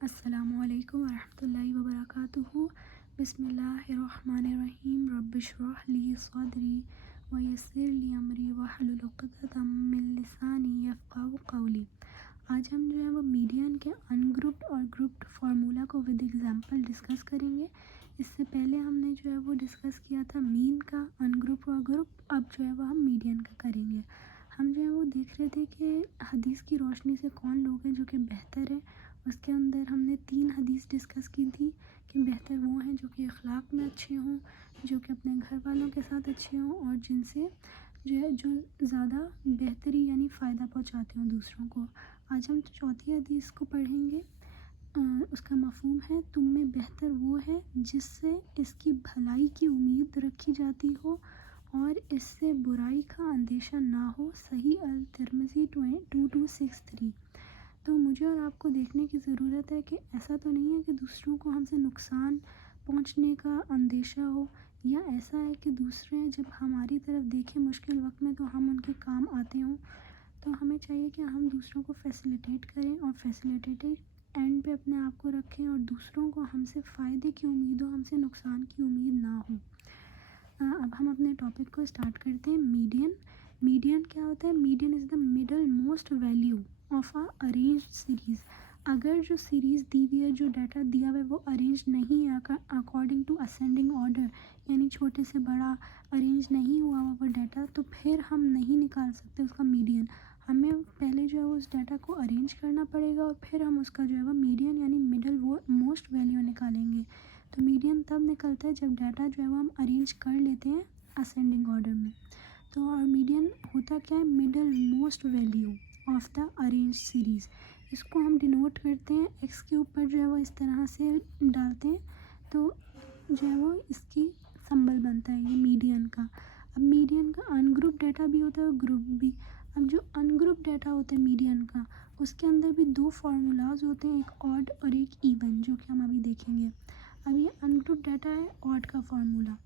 अस्सलामुअलैकुम वरहमतुल्लाहि वबरकातुहू। बिस्मिल्लाहिर्रहमानिर्रहीम। रब्बिश्रह ली सदरी व यस्सिर ली अमरी वहलुल उक़दतम मिन लिसानी यफ़क़हू क़ौली। आज हम जो है वो मीडियन के अनग्रुप्ड और ग्रुप्ड फार्मूला को विद एग्जांपल डिस्कस करेंगे। इससे पहले हमने जो है वो डिस्कस किया था मीन का, अनग्रुप और ग्रुप। अब जो है वो हम मीडियन का करेंगे। हम जो है वो देख रहे थे कि हदीस की रोशनी से कौन लोग हैं जो कि बेहतर है। उसके अंदर हमने 3 हदीस डिस्कस की थी कि बेहतर वो हैं जो कि अखलाक में अच्छे हों, जो कि अपने घर वालों के साथ अच्छे हों और जिनसे जो ज़्यादा बेहतरी यानी फ़ायदा पहुंचाते हों दूसरों को। आज हम चौथी हदीस को पढ़ेंगे। उसका मफ़हूम है, तुम में बेहतर वो है जिससे इसकी भलाई की उम्मीद रखी जाती हो और इससे बुराई का अंदेशा ना हो। सही अल तिर्मिज़ी 2263। तो मुझे और आपको देखने की ज़रूरत है कि ऐसा तो नहीं है कि दूसरों को हमसे नुकसान पहुंचने का अंदेशा हो, या ऐसा है कि दूसरे जब हमारी तरफ देखें मुश्किल वक्त में तो हम उनके काम आते हों। तो हमें चाहिए कि हम दूसरों को फैसिलिटेट करें और फैसिलिटेटेड एंड पे अपने आप को रखें और दूसरों को हमसे फ़ायदे की उम्मीद हो, हमसे नुकसान की उम्मीद ना हो। अब हम अपने टॉपिक को स्टार्ट करते हैं। मीडियन क्या होता है? Median is the middle most value of a arranged series. अगर जो सीरीज़ दी हुई है, जो डाटा दिया हुआ है वो अरेंज नहीं है अकॉर्डिंग टू असेंडिंग ऑर्डर, यानी छोटे से बड़ा अरेंज नहीं हुआ हुआ वो डाटा, तो फिर हम नहीं निकाल सकते उसका मीडियन। हमें पहले जो है उस डाटा को अरेंज करना पड़ेगा और फिर हम उसका जो है वो मीडियन यानी मिडल मोस्ट वैल्यू निकालेंगे। तो मीडियन तब निकलता है जब डाटा जो है वो हम अरेंज कर लेते हैं असेंडिंग ऑर्डर में। तो और मीडियन होता क्या है? Middle most value of the arrange series. इसको हम डिनोट करते हैं एक्स के ऊपर जो है वो इस तरह से डालते हैं, तो जो है वो इसकी सिंबल बनता है ये मीडियन का। अब मीडियन का अनग्रुप डाटा भी होता है और ग्रुप भी। अब जो अनग्रुप डाटा होता है मीडियन का, उसके अंदर भी 2 फार्मूलाज होते हैं, एक ऑड और एक इवन, जो कि हम अभी देखेंगे। अब ये अनग्रुप डाटा है ऑड का फार्मूला।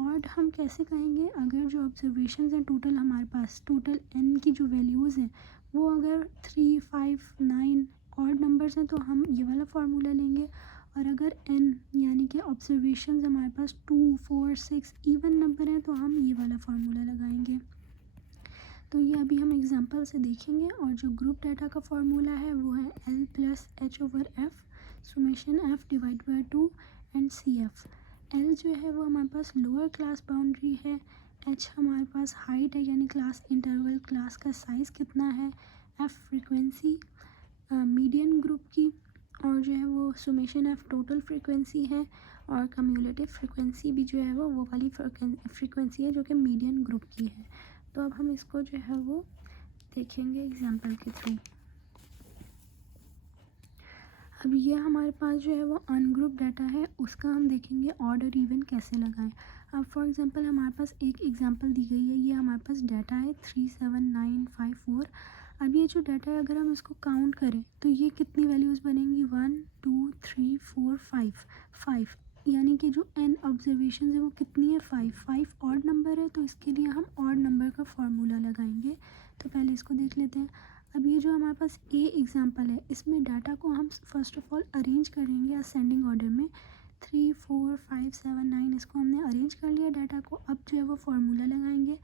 ऑड हम कैसे कहेंगे? अगर जो ऑब्जर्वेशंस हैं टोटल हमारे पास, टोटल एन की जो वैल्यूज़ हैं वो अगर 3, 5, 9 ऑड नंबर्स हैं तो हम ये वाला फार्मूला लेंगे। और अगर एन यानी कि ऑब्जर्वेशंस हमारे पास 2, 4, 6 इवन नंबर हैं तो हम ये वाला फार्मूला लगाएंगे। तो ये अभी हम एग्जांपल से देखेंगे। और जो ग्रुप डाटा का फार्मूला है वो है L plus h over f summation f divide by 2 and c f. L जो है वो हमारे पास लोअर क्लास बाउंड्री है, एच हमारे पास हाइट है यानी क्लास इंटरवल, क्लास का साइज़ कितना है, एफ फ्रीक्वेंसी मीडियन ग्रुप की, और जो है वो सुमेशन एफ टोटल फ्रीक्वेंसी है, और कम्युलेटिव फ्रीक्वेंसी भी जो है वो वाली फ्रीक्वेंसी है जो कि मीडियन ग्रुप की है। तो अब हम इसको जो है वो देखेंगे एग्जांपल के थ्रू। अब ये हमारे पास जो है वो अनग्रुप डाटा है, उसका हम देखेंगे ऑड और इवन कैसे लगाएं। अब फॉर एग्जांपल हमारे पास एक एग्जांपल दी गई है, ये हमारे पास डाटा है 37954। अब ये जो डाटा है अगर हम इसको काउंट करें तो ये कितनी वैल्यूज़ बनेंगी? 1 2 3 4 5 यानी कि जो एन ऑब्जर्वेशन है वो कितनी है? 5 ऑड नंबर है, तो इसके लिए हम ऑड नंबर का फार्मूला लगाएंगे। तो पहले इसको देख लेते हैं। अब ये जो हमारे पास ए एग्जांपल है, इसमें डाटा को हम फर्स्ट ऑफ ऑल अरेंज करेंगे असेंडिंग ऑर्डर में। 3 4 5 7 9 इसको हमने अरेंज कर लिया डाटा को। अब जो है वो फार्मूला लगाएंगे।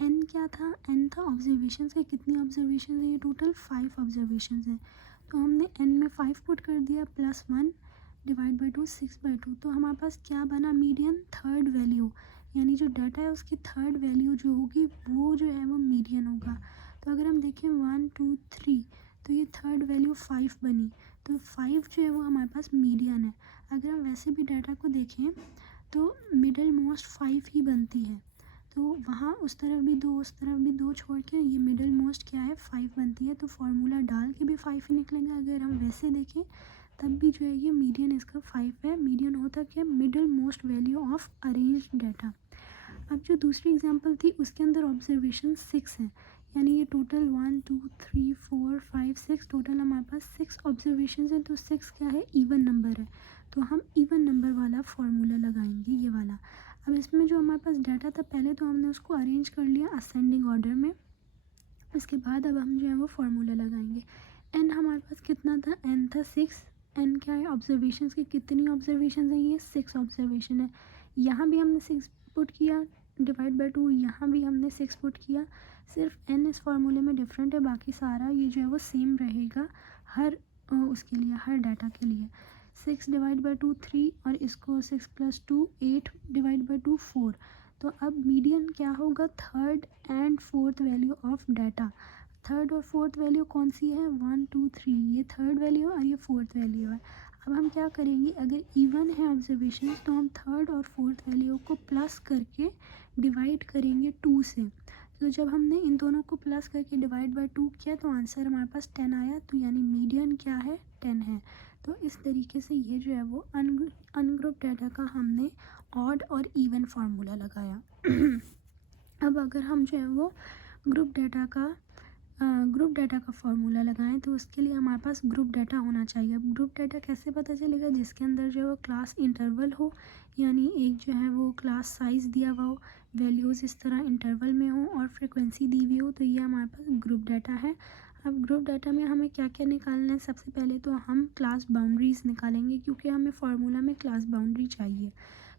एन क्या था? एन था ऑब्जर्वेशन के। कितनी ऑब्जर्वेशन है? ये टोटल 5 ऑब्जर्वेशन है। तो हमने एन में 5 पुट कर दिया, प्लस 1 डिवाइड बाई 2 6/2। तो हमारे पास क्या बना? मीडियन थर्ड वैल्यू, यानी जो डाटा है उसकी थर्ड वैल्यू जो होगी वो जो है वो मीडियन होगा। तो अगर हम देखें 1 2 3 तो ये थर्ड वैल्यू 5 बनी, तो 5 जो है वो हमारे पास मीडियन है। अगर हम वैसे भी डाटा को देखें तो मिडल मोस्ट 5 ही बनती है, तो वहाँ उस तरफ भी 2 उस तरफ भी 2 छोड़ के ये मिडल मोस्ट क्या है? 5 बनती है। तो फार्मूला डाल के भी 5 ही निकलेंगे। अगर हम वैसे देखें तब भी जो है ये मीडियन इसका 5 है। मीडियन होता क्या? Middle most value of arranged data. अब जो दूसरी एग्जांपल थी उसके अंदर ऑब्जर्वेशन 6 है, यानी ये टोटल 1 2 3 4 5 6 टोटल हमारे पास 6 ऑब्जर्वेशन हैं। तो 6 क्या है? इवन नंबर है, तो हम इवन नंबर वाला फार्मूला लगाएंगे, ये वाला। अब इसमें जो हमारे पास डाटा था पहले तो हमने उसको अरेंज कर लिया असेंडिंग ऑर्डर में। इसके बाद अब हम जो है वो फार्मूला लगाएंगे। एन हमारे पास कितना था? एन था 6, एन क्या है, ऑब्जर्वेशंस की कितनी ऑब्जर्वेशन है, ये 6 ऑब्जर्वेशन है। यहाँ भी हमने 6 पुट किया डिवाइड बाय 2, यहाँ भी हमने 6 पुट किया। सिर्फ एन इस फार्मूले में डिफरेंट है, बाकी सारा ये जो है वो सेम रहेगा हर उसके लिए, हर डाटा के लिए। 6 डिवाइड बाय 2 3, और इसको 6 + 2 8 डिवाइड बाय 2 4। तो अब मीडियन क्या होगा, third and fourth value of data. Third और फोर्थ वैल्यू कौन सी है, 1 2 3, ये थर्ड वैल्यू और ये फोर्थ वैल्यू है। अब हम क्या करेंगे, अगर इवन है ऑब्जर्वेशन तो हम थर्ड और फोर्थ वैल्यू को प्लस करके डिवाइड करेंगे 2 से। तो जब हमने इन दोनों को प्लस करके डिवाइड बाय 2 किया तो आंसर हमारे पास 10 आया, तो यानी मीडियन क्या है, 10 है। तो इस तरीके से ये जो है वो अनग्रुप डाटा का हमने ऑड और इवन फार्मूला लगाया। अब अगर हम जो है वो ग्रुप डाटा का फार्मूला लगाएं तो उसके लिए हमारे पास ग्रुप डाटा होना चाहिए। अब ग्रुप डाटा कैसे पता चलेगा, जिसके अंदर जो है वो क्लास इंटरवल हो, यानी एक जो है वो क्लास साइज़ दिया हुआ हो, वैल्यूज़ इस तरह इंटरवल में हो और फ्रीक्वेंसी दी हुई हो, तो ये हमारे पास ग्रुप डाटा है। अब ग्रुप डाटा में हमें क्या क्या निकालना है, सबसे पहले तो हम क्लास बाउंड्रीज़ निकालेंगे, क्योंकि हमें फार्मूला में क्लास बाउंड्री चाहिए।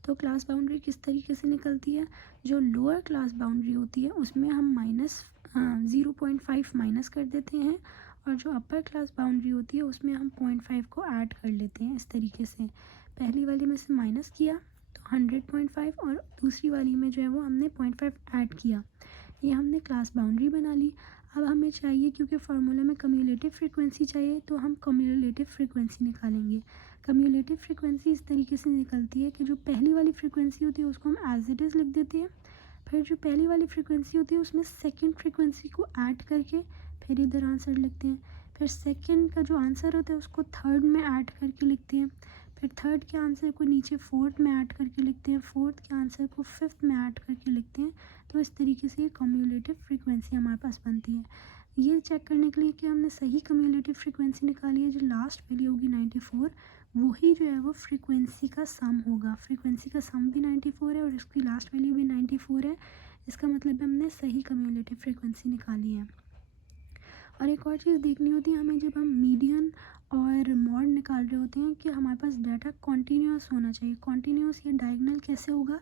तो क्लास बाउंड्री किस तरीके से निकलती है, जो लोअर क्लास बाउंड्री होती है उसमें हम 0.5 माइनस कर देते हैं, और जो अपर क्लास बाउंड्री होती है उसमें हम 0.5 को ऐड कर लेते हैं। इस तरीके से पहली वाली में से माइनस किया तो 100.5, और दूसरी वाली में जो है वो हमने 0.5 ऐड किया, ये हमने क्लास बाउंड्री बना ली। अब हमें चाहिए, क्योंकि फार्मूला में कम्युलेटिव फ्रीक्वेंसी चाहिए, तो हम कम्युलेटिव फ्रीक्वेंसी निकालेंगे। कम्युलेटिव फ्रीक्वेंसी इस तरीके से निकलती है कि जो पहली वाली फ्रीक्वेंसी होती है उसको हम एज इट इज़ लिख देते हैं, फिर जो पहली वाली फ्रीक्वेंसी होती है उसमें सेकंड फ्रीक्वेंसी को ऐड करके फिर इधर आंसर लिखते हैं, फिर सेकंड का जो आंसर होता है उसको थर्ड में ऐड करके लिखते हैं, फिर थर्ड के आंसर को नीचे फोर्थ में ऐड करके लिखते हैं, फोर्थ के आंसर को फिफ्थ में ऐड करके लिखते हैं। तो इस तरीके से ये कम्युलेटिव फ्रीक्वेंसी हमारे पास बनती है। ये चेक करने के लिए कि हमने सही कम्युलेटिव फ्रीक्वेंसी निकाली है, जो लास्ट वैल्यू होगी 94, वही जो है वो फ्रीक्वेंसी का सम होगा। फ्रीक्वेंसी का सम भी 94 है और इसकी लास्ट वैल्यू भी 94 है, इसका मतलब हमने सही कम्युलेटिव फ्रीक्वेंसी निकाली है। और एक और चीज़ देखनी होती है हमें, जब हम मीडियन और मॉड निकाल रहे होते हैं, कि हमारे पास डाटा कॉन्टीन्यूअस होना चाहिए। कॉन्टीन्यूअस या डायगोनल कैसे होगा,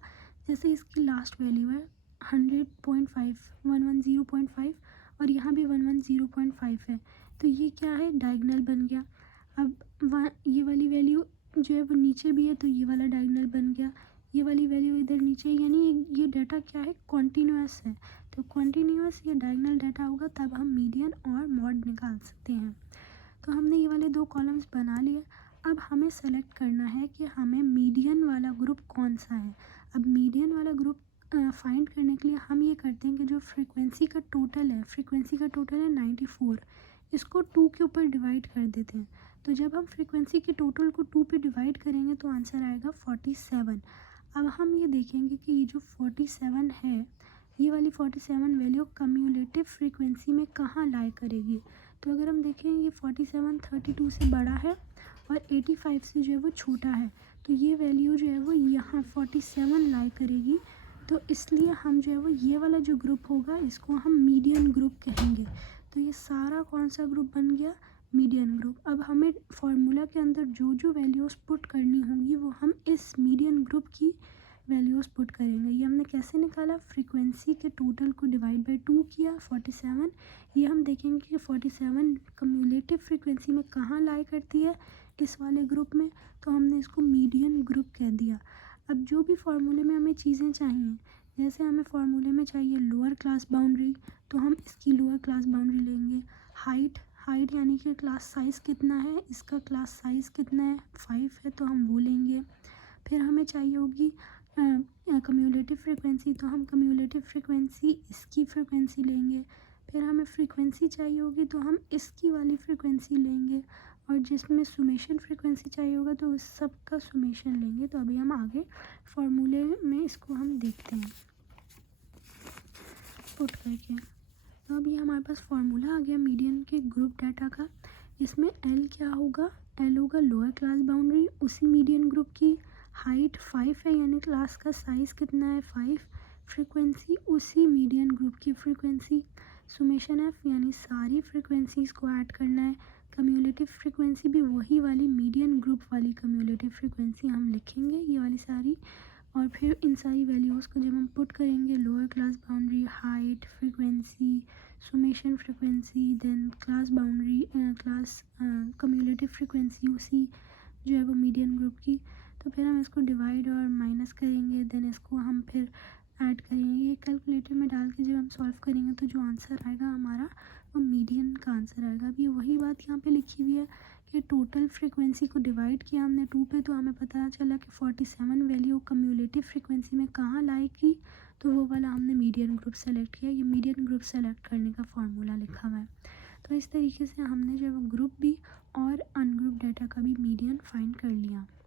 जैसे इसकी लास्ट वैल्यू है 100.5 110.5 और यहाँ भी 110.5 है, तो ये क्या है, डायगोनल बन गया। अब ये वाली वैल्यू जो है वो नीचे भी है, तो ये वाला डायगोनल बन गया, ये वाली वैल्यू इधर नीचे, यानी ये डाटा क्या है, कॉन्टीन्यूअस है। तो कॉन्टीन्यूअस या डायगोनल डाटा होगा तब हम मीडियन और मॉड निकाल सकते हैं। तो हमने ये वाले 2 कॉलम्स बना लिए। अब हमें सेलेक्ट करना है कि हमें मीडियन वाला ग्रुप कौन सा है। अब मीडियन वाला ग्रुप फाइंड करने के लिए हम ये करते हैं कि जो फ्रीक्वेंसी का टोटल है 94, इसको 2 के ऊपर डिवाइड कर देते हैं। तो जब हम फ्रीक्वेंसी के टोटल को 2 पे डिवाइड करेंगे तो आंसर आएगा 47। अब हम ये देखेंगे कि ये जो 47 है, ये वाली 47 वैल्यू कम्युलेटिव फ्रीक्वेंसी में कहाँ लाई करेगी। तो अगर हम देखें ये 47 32 से बड़ा है और 85 से जो है वो छोटा है, तो ये वैल्यू जो है वो यहाँ 47 लाई करेगी। तो इसलिए हम जो है वो ये वाला जो ग्रुप होगा इसको हम मीडियन ग्रुप कहेंगे। तो ये सारा कौन सा ग्रुप बन गया, मीडियन ग्रुप। अब हमें फार्मूला के अंदर जो जो वैल्यूज़ पुट करनी होंगी वो हम इस मीडियन ग्रुप की वैल्यूज़ पुट करेंगे। ये हमने कैसे निकाला, फ्रीक्वेंसी के टोटल को डिवाइड बाय 2 किया 47। ये हम देखेंगे कि 47 कम्युलेटिव फ्रीक्वेंसी में कहाँ लाई करती है, इस वाले ग्रुप में, तो हमने इसको मीडियन ग्रुप कह दिया। अब जो भी फार्मूले में हमें चीज़ें चाहिए, जैसे हमें फार्मूले में चाहिए लोअर क्लास बाउंड्री, तो हम इसकी लोअर क्लास बाउंड्री लेंगे। हाइट यानी कि क्लास साइज़ कितना है, इसका क्लास साइज़ कितना है, 5 है, तो हम वो लेंगे। फिर हमें चाहिए होगी कम्युलेटिव फ्रीक्वेंसी, तो हम कम्युलेटिव फ्रीक्वेंसी इसकी फ्रीक्वेंसी लेंगे। फिर हमें फ्रीक्वेंसी चाहिए होगी तो हम इसकी वाली फ्रीक्वेंसी लेंगे, और जिसमें सुमेशन फ्रीक्वेंसी चाहिए होगा तो उस सब का सुमेशन लेंगे। तो अभी हम आगे फार्मूले में इसको हम देखते हैं पुट करके। तो अभी हमारे पास फार्मूला आ गया मीडियन के ग्रुप डाटा का। इसमें एल क्या होगा, एल होगा लोअर क्लास बाउंड्री उसी मीडियन ग्रुप की, हाइट 5 है यानी क्लास का साइज़ कितना है 5, फ्रीक्वेंसी उसी मीडियन ग्रुप की फ्रीक्वेंसी, सुमेशन एफ यानी सारी फ्रीक्वेंसीज़ को ऐड करना है, कम्युलेटिव फ्रीक्वेंसी भी वही वाली मीडियन ग्रुप वाली कम्युलेटिव फ्रीक्वेंसी हम लिखेंगे, ये वाली सारी। और फिर इन सारी वैल्यूज़ को जब हम पुट करेंगे, lower class boundary, height, frequency, summation frequency, then class boundary, class cumulative frequency उसी जो है वो मीडियन ग्रुप की, तो फिर हम इसको डिवाइड और माइनस करेंगे, देन इसको हम फिर ऐड करेंगे। ये कैलकुलेटर में डाल के जब हम सॉल्व करेंगे तो जो आंसर आएगा हमारा वो मीडियन का आंसर आएगा। अभी वही बात यहाँ पे लिखी हुई है कि टोटल फ्रीक्वेंसी को डिवाइड किया हमने 2 पे, तो हमें पता चला कि 47 वैल्यू कम्युलेटिव फ्रीक्वेंसी में कहाँ लाएगी, तो वो वाला हमने मीडियन ग्रुप सेलेक्ट किया। ये मीडियन ग्रुप सेलेक्ट करने का फॉर्मूला लिखा हुआ है। तो इस तरीके से हमने जो है वो ग्रुप भी और अनग्रुप डाटा का भी मीडियन फाइंड कर लिया।